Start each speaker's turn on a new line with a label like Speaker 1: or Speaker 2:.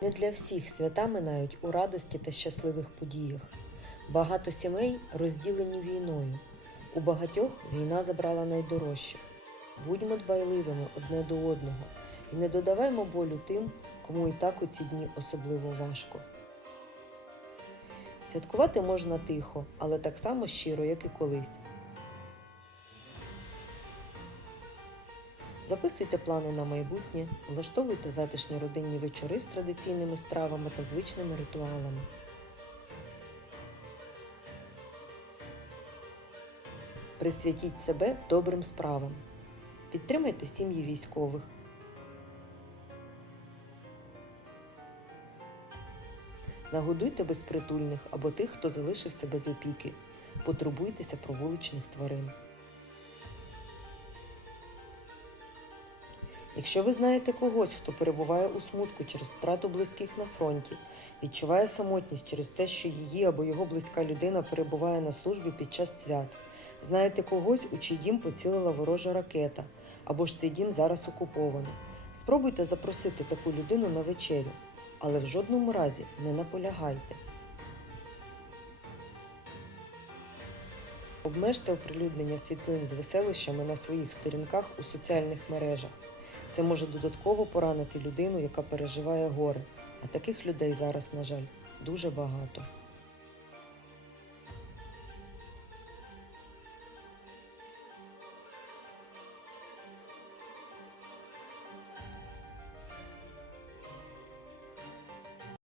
Speaker 1: Не для всіх свята минають у радості та щасливих подіях. Багато сімей розділені війною. У багатьох війна забрала найдорожче. Будьмо дбайливими одне до одного і не додаваймо болю тим, кому і так у ці дні особливо важко. Святкувати можна тихо, але так само щиро, як і колись. Записуйте плани на майбутнє, влаштовуйте затишні родинні вечори з традиційними стравами та звичними ритуалами. Присвятіть себе добрим справам. Підтримайте сім'ї військових. Нагодуйте безпритульних або тих, хто залишився без опіки. Потурбуйтеся про вуличних тварин. Якщо ви знаєте когось, хто перебуває у смутку через втрату близьких на фронті, відчуває самотність через те, що її або його близька людина перебуває на службі під час свят, знаєте когось, у чий дім поцілила ворожа ракета, або ж цей дім зараз окупований, спробуйте запросити таку людину на вечерю, але в жодному разі не наполягайте. Обмежте оприлюднення світлин з веселищами на своїх сторінках у соціальних мережах. Це може додатково поранити людину, яка переживає горе. А таких людей зараз, на жаль, дуже багато.